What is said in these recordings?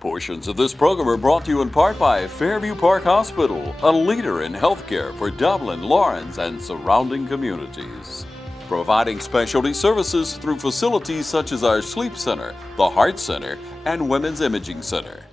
Portions of this program are brought to you in part by Fairview Park Hospital, a leader in healthcare for Dublin, Lawrence, and surrounding communities. Providing specialty services through facilities such as our Sleep Center, the Heart Center, and Women's Imaging Center.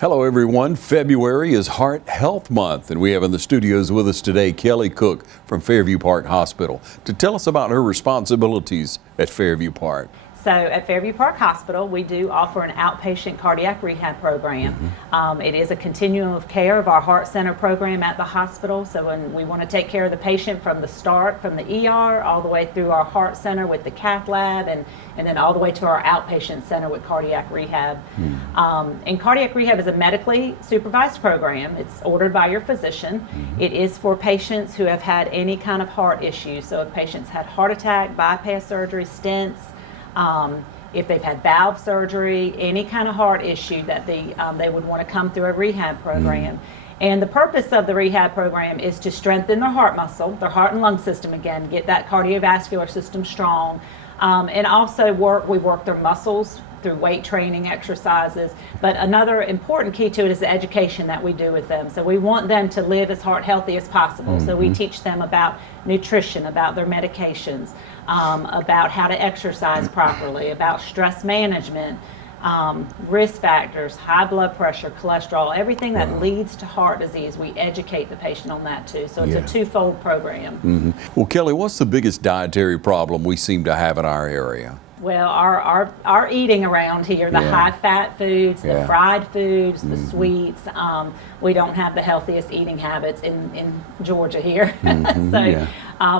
Hello everyone, February is Heart Health Month, and we have in the studios with us today Kelly Cook from Fairview Park Hospital to tell us about her responsibilities at Fairview Park. So at Fairview Park Hospital, we do offer an outpatient cardiac rehab program. It is a continuum of care of our Heart Center program at the hospital. So when we want to take care of the patient from the start, from the ER, all the way through our Heart Center with the cath lab, and then all the way to our outpatient center with cardiac rehab. And cardiac rehab is a medically supervised program. It's ordered by your physician. It is for patients who have had any kind of heart issue. So if patients had heart attack, bypass surgery, stents, if they've had valve surgery, any kind of heart issue that they would want to come through a rehab program. And the purpose of the rehab program is to strengthen their heart muscle, their heart and lung system again, get that cardiovascular system strong, and also we work their muscles through weight training exercises. But another important key to it is the education that we do with them. So we want them to live as heart healthy as possible. So we teach them about nutrition, about their medications, about how to exercise properly, about stress management, risk factors, high blood pressure, cholesterol, everything that leads to heart disease. We educate the patient on that too. So it's a twofold program. Well, Kelly, what's the biggest dietary problem we seem to have in our area? Well, our eating around here, the high-fat foods, the fried foods, the sweets, we don't have the healthiest eating habits in Georgia here.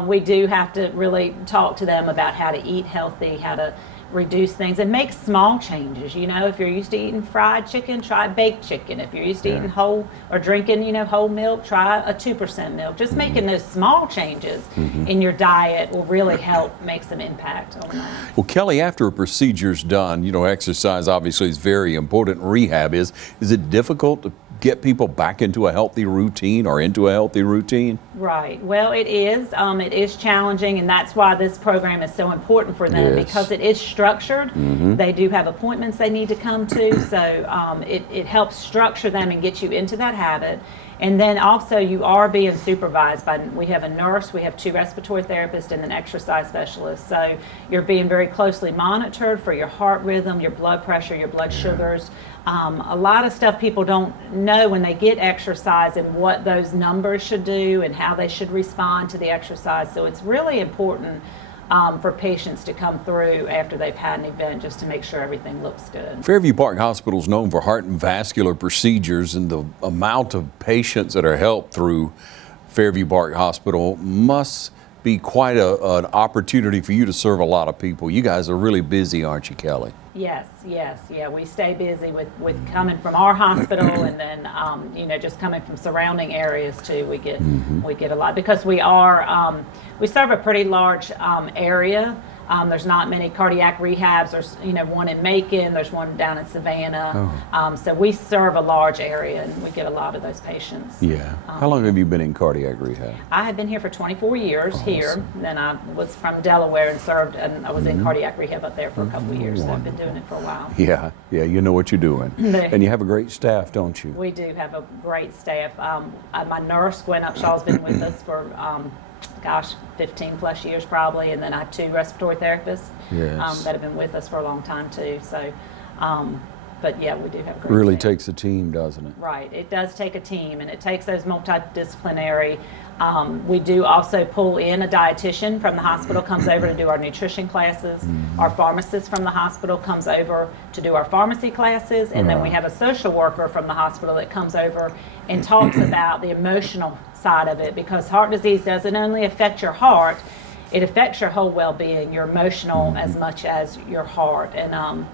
We do have to really talk to them about how to eat healthy, how to reduce things and make small changes. You know, if you're used to eating fried chicken, try baked chicken. If you're used to eating whole or drinking, whole milk, try a 2% milk. Just making those small changes in your diet will really help make some impact on that. Well, Kelly, after a procedure's done, exercise obviously is very important. Rehab is it difficult to get people back into a healthy routine or into a healthy routine? Right. Well, it is challenging, and that's why this program is so important for them, because it is structured. They do have appointments they need to come to, so it helps structure them and get you into that habit. And then also you are being supervised by, we have a nurse, we have 2 respiratory therapists, and an exercise specialist. So you're being very closely monitored for your heart rhythm, your blood pressure, your blood sugars. A lot of stuff people don't know when they get exercise and what those numbers should do and how they should respond to the exercise. So it's really important for patients to come through after they've had an event just to make sure everything looks good. Fairview Park Hospital is known for heart and vascular procedures, and the amount of patients that are helped through Fairview Park Hospital must be quite an opportunity for you to serve a lot of people. You guys are really busy, aren't you, Kelly? Yes. We stay busy with coming from our hospital, and then just coming from surrounding areas too. We get a lot because we serve a pretty large area. There's not many cardiac rehabs. There's one in Macon. There's one down in Savannah. So we serve a large area, and we get a lot of those patients. How long have you been in cardiac rehab? I have been here for 24 years here. Then I was from Delaware and served, and I was in cardiac rehab up there for a couple of years. So I've been doing it for a while. Yeah, you know what you're doing. And you have a great staff, don't you? We do have a great staff. My nurse, Gwen Upshaw's been with us for 15 plus years probably, and then I have 2 respiratory therapists that have been with us for a long time too. So, but yeah, we do have a great really staff. Takes a team, doesn't it? Right, it does take a team, and it takes those multidisciplinary. We do also pull in a dietitian from the hospital, comes over to do our nutrition classes. Our pharmacist from the hospital comes over to do our pharmacy classes, and then we have a social worker from the hospital that comes over and talks about the emotional side of it, because heart disease doesn't only affect your heart, it affects your whole well-being, your emotional as much as your heart. And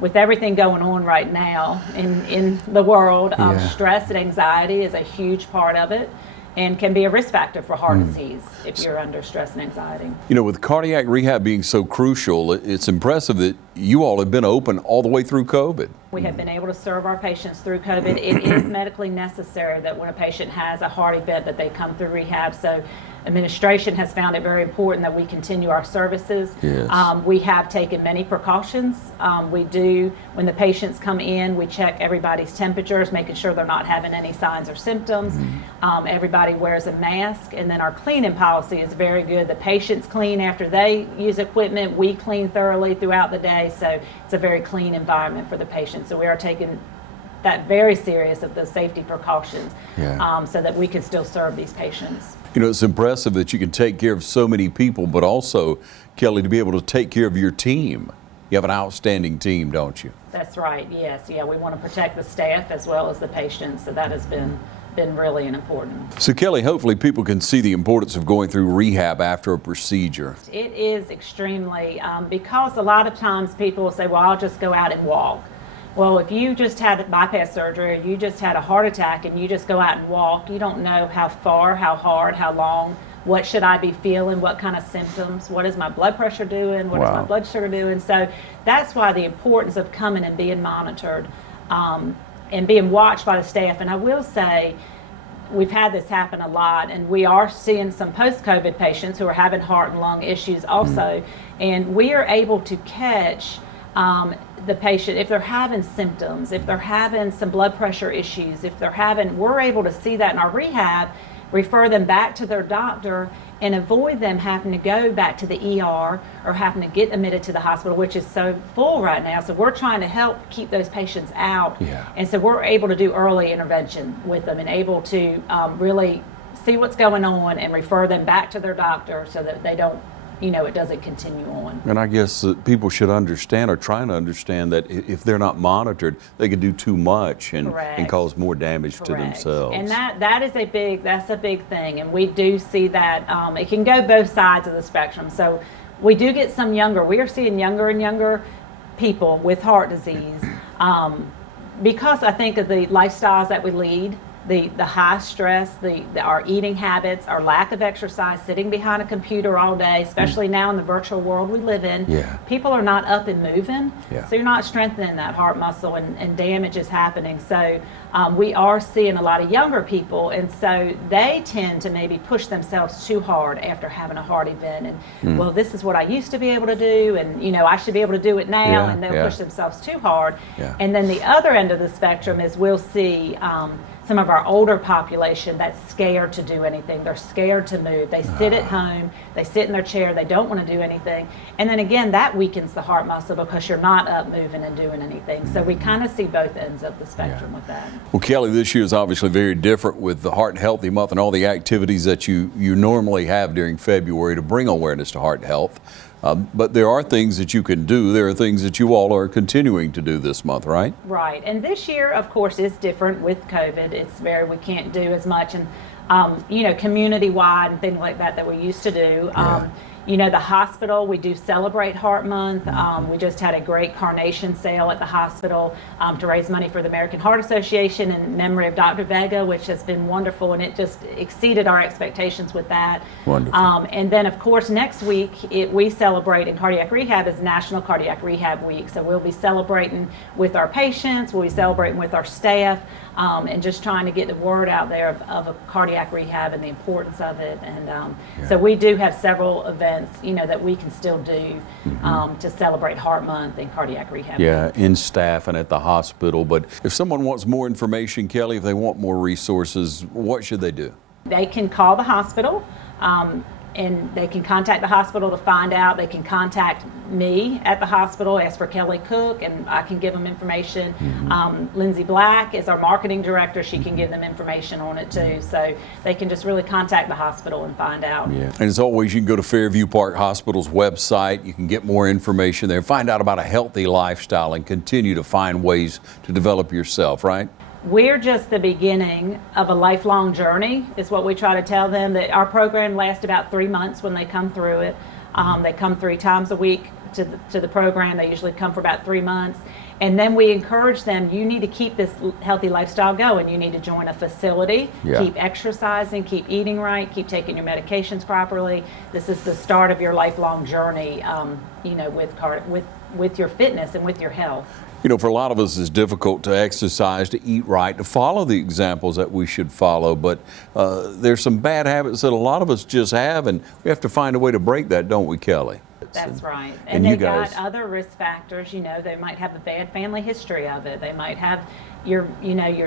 with everything going on right now in the world, stress and anxiety is a huge part of it, and can be a risk factor for heart disease if you're under stress and anxiety. With cardiac rehab being so crucial, it's impressive that you all have been open all the way through COVID. We have been able to serve our patients through COVID. It is medically necessary that when a patient has a heart event that they come through rehab. So administration has found it very important that we continue our services. Yes. We have taken many precautions. We do, when the patients come in, we check everybody's temperatures, making sure they're not having any signs or symptoms. Everybody wears a mask, and then our cleaning policy is very good. The patients clean after they use equipment. We clean thoroughly throughout the day, so it's a very clean environment for the patients. So we are taking that very serious of the safety precautions, so that we can still serve these patients. You know, it's impressive that you can take care of so many people, but also, Kelly, to be able to take care of your team. You have an outstanding team, don't you? That's right, yes. Yeah, we want to protect the staff as well as the patients, so that has been really important. So Kelly, hopefully people can see the importance of going through rehab after a procedure. It is extremely, because a lot of times people will say, well, I'll just go out and walk. Well, if you just had bypass surgery, or you just had a heart attack and you just go out and walk, you don't know how far, how hard, how long, what should I be feeling, what kind of symptoms, what is my blood pressure doing, what is my blood sugar doing. So that's why the importance of coming and being monitored and being watched by the staff. And I will say, we've had this happen a lot, and we are seeing some post-COVID patients who are having heart and lung issues also, and we are able to catch the patient if they're having symptoms, if they're having some blood pressure issues, if they're having, we're able to see that in our rehab, refer them back to their doctor, and avoid them having to go back to the ER or having to get admitted to the hospital, which is so full right now. So we're trying to help keep those patients out. And so we're able to do early intervention with them and able to really see what's going on and refer them back to their doctor so that they don't, you know, it doesn't continue on. And I guess people should understand, or trying to understand, that if they're not monitored, they can do too much and cause more damage to themselves. And that's a big thing. And we do see that it can go both sides of the spectrum. So we do get some younger, we are seeing younger and younger people with heart disease because I think of the lifestyles that we lead. The high stress, our eating habits, our lack of exercise, sitting behind a computer all day, especially now in the virtual world we live in. People are not up and moving, so you're not strengthening that heart muscle, and damage is happening. So we are seeing a lot of younger people, and so they tend to maybe push themselves too hard after having a heart event. And well, this is what I used to be able to do, and you know, I should be able to do it now, and they'll push themselves too hard. And then the other end of the spectrum is we'll see some of our older population that's scared to do anything. They're scared to move. They sit at home, they sit in their chair, they don't want to do anything. And then again, that weakens the heart muscle because you're not up moving and doing anything. So we kind of see both ends of the spectrum with that. Well, Kelly, this year is obviously very different with the Heart Healthy Month and all the activities that you normally have during February to bring awareness to heart health. But there are things that you can do. There are things that you all are continuing to do this month, right? Right. And this year, of course, is different with COVID. We can't do as much, and you know, community-wide and things like that we used to do. You know, the hospital, we do celebrate Heart Month. We just had a great carnation sale at the hospital to raise money for the American Heart Association in memory of Dr. Vega, which has been wonderful, and it just exceeded our expectations with that. Wonderful. And then, of course, next week we celebrate in cardiac rehab is National Cardiac Rehab Week. So we'll be celebrating with our patients, we'll be celebrating with our staff, and just trying to get the word out there of a cardiac rehab and the importance of it. And so we do have several events, you know, that we can still do to celebrate Heart Month and cardiac rehab. In staff and at the hospital. But if someone wants more information, Kelly, if they want more resources, what should they do? They can call the hospital. And they can contact the hospital to find out. They can contact me at the hospital, ask for Kelly Cook, and I can give them information. Lindsay Black is our marketing director. She can give them information on it too. So they can just really contact the hospital and find out. And as always, you can go to Fairview Park Hospital's website. You can get more information there, find out about a healthy lifestyle, and continue to find ways to develop yourself, right? We're just the beginning of a lifelong journey, is what we try to tell them. That our program lasts about 3 months when they come through it. They come 3 times a week to the program. They usually come for about 3 months. And then we encourage them, you need to keep this healthy lifestyle going. You need to join a facility, keep exercising, keep eating right, keep taking your medications properly. This is the start of your lifelong journey, with your fitness and with your health. You know, for a lot of us, it's difficult to exercise, to eat right, to follow the examples that we should follow. But there's some bad habits that a lot of us just have, and we have to find a way to break that, don't we, Kelly? That's right. And they got other risk factors. You know, they might have a bad family history of it. They might have your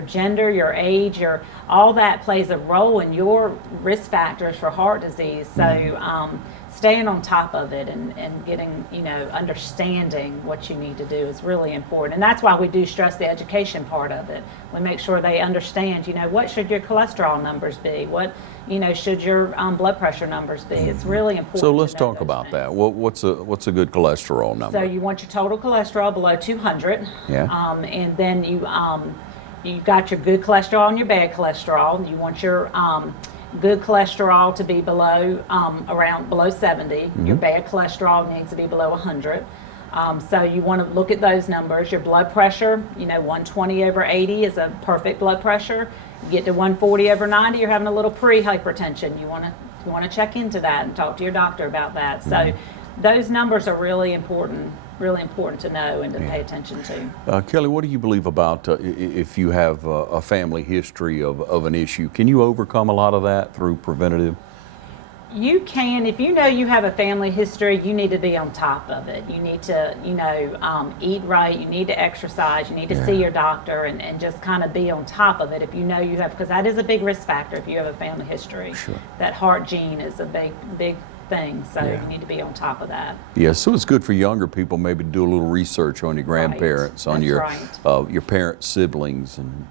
gender, your age, all that plays a role in your risk factors for heart disease. So staying on top of it and getting, understanding what you need to do is really important. And that's why we do stress the education part of it. We make sure they understand, what should your cholesterol numbers be? What, should your blood pressure numbers be? It's really important. So let's talk about that. What's a good cholesterol number? So you want your total cholesterol below 200. Yeah. And then you've got your good cholesterol and your bad cholesterol. You want your good cholesterol to be below below 70. Mm-hmm. Your bad cholesterol needs to be below 100. So you want to look at those numbers. Your blood pressure, 120/80 is a perfect blood pressure. You get to 140/90, you're having a little pre-hypertension. You want to check into that and talk to your doctor about that. Mm-hmm. So those numbers are really important to know and to pay attention to. Kelly, what do you believe about if you have a family history of an issue? Can you overcome a lot of that through preventative? You can. If you know you have a family history, you need to be on top of it. You need to, eat right. You need to exercise. You need to see your doctor and just kind of be on top of it if you know you have, because that is a big risk factor if you have a family history. Sure. That heart gene is a big thing, so you need to be on top of that. Yeah, so it's good for younger people maybe to do a little research on your grandparents, on your parents' siblings, and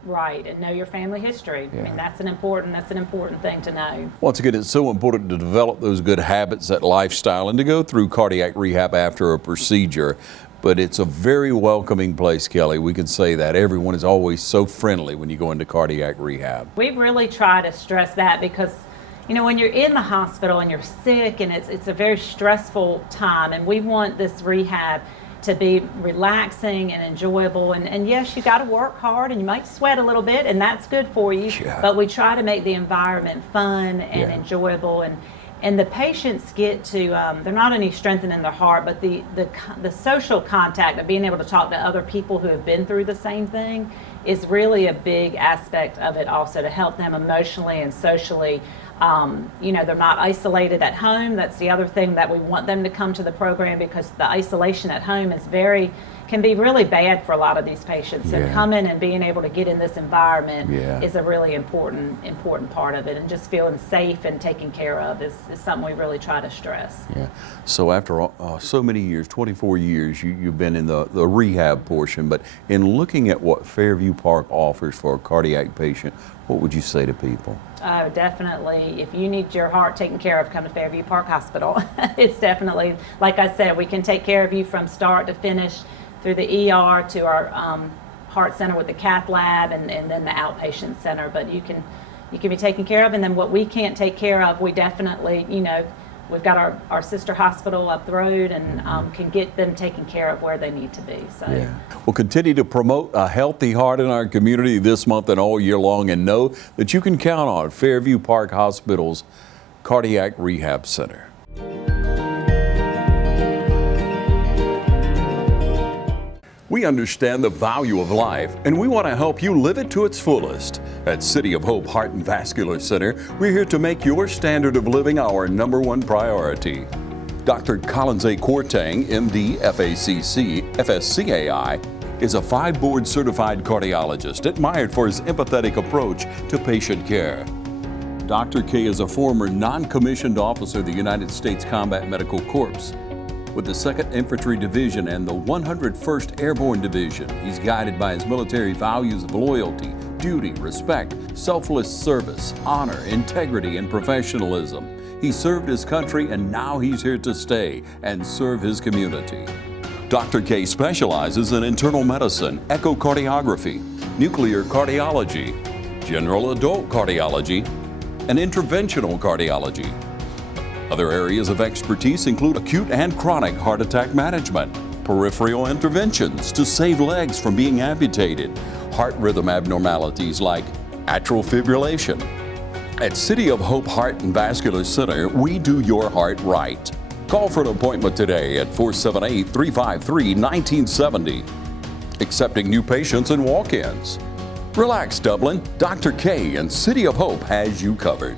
know your family history. I mean, that's an important thing to know. Once again, it's so important to develop those good habits, that lifestyle, and to go through cardiac rehab after a procedure. But it's a very welcoming place, Kelly. We can say that. Everyone is always so friendly when you go into cardiac rehab. We really try to stress that because when you're in the hospital and you're sick and it's a very stressful time, and we want this rehab to be relaxing and enjoyable. And yes, you got to work hard and you might sweat a little bit, and that's good for you. Yeah. But we try to make the environment fun and enjoyable. And the patients get to, they're not only strengthening their heart, but the social contact of being able to talk to other people who have been through the same thing is really a big aspect of it also, to help them emotionally and socially. They're not isolated at home. That's the other thing that we want them to come to the program, because the isolation at home can be really bad for a lot of these patients. And coming and being able to get in this environment is a really important part of it. And just feeling safe and taken care of is something we really try to stress. Yeah. So after so many years, 24 years, you've been in the rehab portion, but in looking at what Fairview Park offers for a cardiac patient, what would you say to people? Oh, definitely. If you need your heart taken care of, come to Fairview Park Hospital. It's definitely, like I said, we can take care of you from start to finish, through the ER to our heart center with the cath lab, and then the outpatient center. But you can be taken care of. And then what we can't take care of, we definitely, we've got our sister hospital up the road, and can get them taken care of where they need to be. So we'll continue to promote a healthy heart in our community this month and all year long, and know that you can count on Fairview Park Hospital's Cardiac Rehab Center. We understand the value of life, and we want to help you live it to its fullest. At City of Hope Heart and Vascular Center, we're here to make your standard of living our #1 priority. Dr. Collins A. Kortang, MD, FACC, FSCAI, is a 5-board certified cardiologist admired for his empathetic approach to patient care. Dr. K is a former non-commissioned officer of the United States Combat Medical Corps. With the 2nd Infantry Division and the 101st Airborne Division, he's guided by his military values of loyalty, duty, respect, selfless service, honor, integrity, and professionalism. He served his country, and now he's here to stay and serve his community. Dr. K specializes in internal medicine, echocardiography, nuclear cardiology, general adult cardiology, and interventional cardiology. Other areas of expertise include acute and chronic heart attack management, peripheral interventions to save legs from being amputated, heart rhythm abnormalities like atrial fibrillation. At City of Hope Heart and Vascular Center, we do your heart right. Call for an appointment today at 478-353-1970. Accepting new patients and walk-ins. Relax, Dublin. Dr. K and City of Hope has you covered.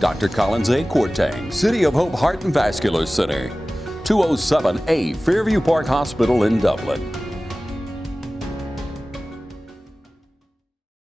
Dr. Collins A. Courtang, City of Hope Heart and Vascular Center, 207A Fairview Park Hospital in Dublin.